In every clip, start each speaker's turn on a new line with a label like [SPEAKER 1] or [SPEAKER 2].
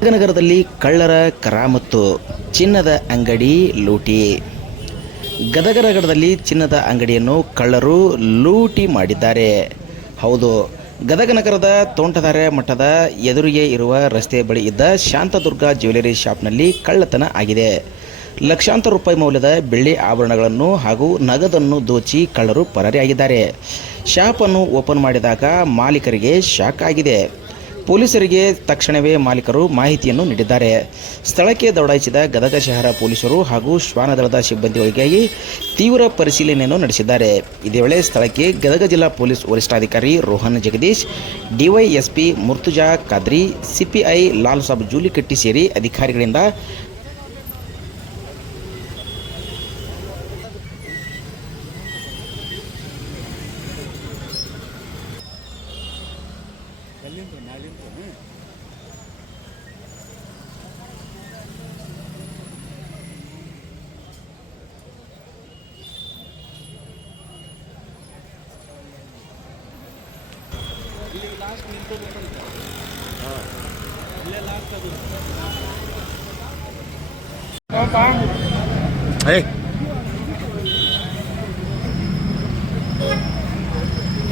[SPEAKER 1] ಗದಗನಗರದಲ್ಲಿ ಕಳ್ಳರ ಕರಾಮತ್ತು, ಚಿನ್ನದ ಅಂಗಡಿ ಲೂಟಿ. ಗದಗನಗರದಲ್ಲಿ ಚಿನ್ನದ ಅಂಗಡಿಯನ್ನು ಕಳ್ಳರು ಲೂಟಿ ಮಾಡಿದ್ದಾರೆ. ಹೌದು ಗದಗ ನಗರದ ತೋಂಟದಾರೆ ಮಠದ ಎದುರಿಗೆ ಇರುವ ರಸ್ತೆ ಬಳಿ ಇದ್ದ ಶಾಂತದುರ್ಗ ಜ್ಯುವೆಲರಿ ಶಾಪ್ನಲ್ಲಿ ಕಳ್ಳತನ ಆಗಿದೆ. ಲಕ್ಷಾಂತರ ರೂಪಾಯಿ ಮೌಲ್ಯದ ಬೆಳ್ಳಿ ಆಭರಣಗಳನ್ನು ಹಾಗೂ ನಗದನ್ನು ದೋಚಿ ಕಳ್ಳರು ಪರಾರಿಯಾಗಿದ್ದಾರೆ. ಶಾಪನ್ನು ಓಪನ್ ಮಾಡಿದಾಗ ಮಾಲೀಕರಿಗೆ ಶಾಕ್ ಆಗಿದೆ. ಪೊಲೀಸರಿಗೆ ತಕ್ಷಣವೇ ಮಾಲೀಕರು ಮಾಹಿತಿಯನ್ನು ನೀಡಿದ್ದಾರೆ. ಸ್ಥಳಕ್ಕೆ ದೌಡಾಯಿಸಿದ ಗದಗ ಶಹರ ಪೊಲೀಸರು ಹಾಗೂ ಶ್ವಾನದಳದ ಸಿಬ್ಬಂದಿಗಳಿಗಾಗಿ ತೀವ್ರ ಪರಿಶೀಲನೆಯನ್ನು ನಡೆಸಿದ್ದಾರೆ. ಇದೇ ವೇಳೆ ಸ್ಥಳಕ್ಕೆ ಗದಗ ಜಿಲ್ಲಾ ಪೊಲೀಸ್ ವರಿಷ್ಠಾಧಿಕಾರಿ ರೋಹನ್ ಜಗದೀಶ್, ಡಿವೈಎಸ್ಪಿ ಮುರ್ತುಜಾ ಖಾದ್ರಿ, ಸಿಪಿಐ ಲಾಲ್ ಸಾಬ್ ಜೂಲಿಕಟ್ಟಿ ಸೇರಿ ಅಧಿಕಾರಿಗಳಿಂದ ಅಲ್ಲಿಂದ ನಾಲಿಂದ ಇಲ್ಲಿ ಲಾಸ್ಟ್ ನಿಂತದ್ದು ಹಾಂ ಇಲ್ಲೇ ಲಾಸ್ಟ್ ಅದು
[SPEAKER 2] Hey.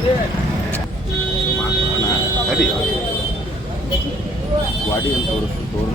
[SPEAKER 2] Yeah. ಗಾಡಿ ಅಂತ ತೋರಿಸ್ತು ತೋರಣ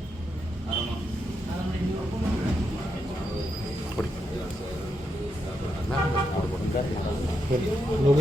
[SPEAKER 3] Lo